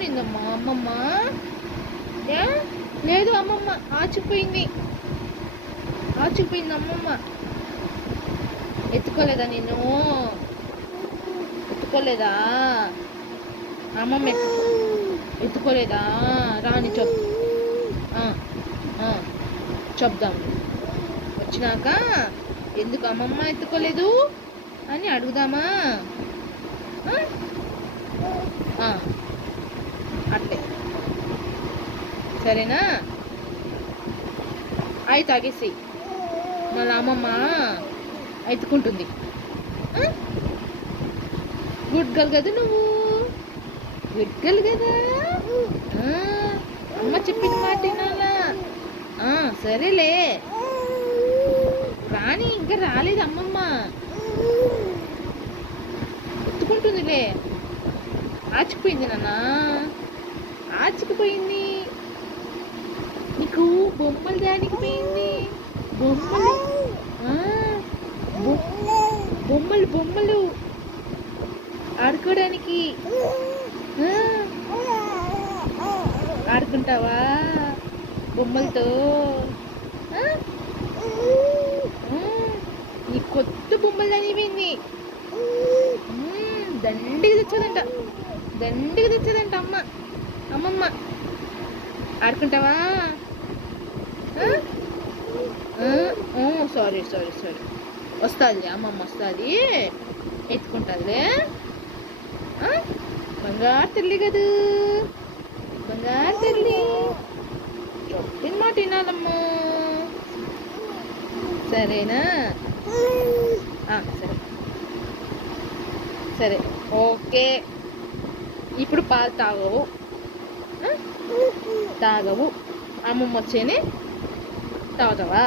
ఎత్తుకునిందమ్మా అమ్మమ్మ. ఏ లేదు అమ్మమ్మ, ఆచిపోయింది అమ్మమ్మ. ఎత్తుకోలేదా నేను? ఎత్తుకోలేదా అమ్మమ్మ? ఎత్తుకోలేదా? రాని చెప్దాం వచ్చినాక, ఎందుకు అమ్మమ్మ ఎత్తుకోలేదు అని అడుగుదామా? అట్లే సరేనా? అయి తాగేసి మళ్ళీ అమ్మమ్మ ఎత్తుకుంటుంది. గుడ్ గర్ల్ కదా నువ్వు, గుడ్ గర్ల్ కదా. అమ్మ చెప్పిన మాట వినాలా? సరేలే రాని, ఇంకా రాలేదు అమ్మమ్మ. ఎత్తుకుంటుందిలే. ఆచిపోయింది నాన్న, ఆచిపోయింది. నీకు బొమ్మలు దానికి పోయింది. బొమ్మలు బొమ్మలు బొమ్మలు ఆడుకోవడానికి. ఆడుకుంటావా బొమ్మలతో? నీ కొత్త బొమ్మలు దానిపోయింది. దండిగా తెచ్చదంట అమ్మమ్మ. ఆడుకుంటావా? సారీ వస్తుంది అమ్మమ్మ, వస్తుంది, ఎత్తుకుంటుందిలే. బంగారు తల్లి కదా, బంగారు తల్లి. చెప్పిన మాట వినాలమ్మా, సరేనా? సరే ఓకే. ఇప్పుడు పాలు తాగవు. అమ్మమ్మ వచ్చేనే తాగుతావా?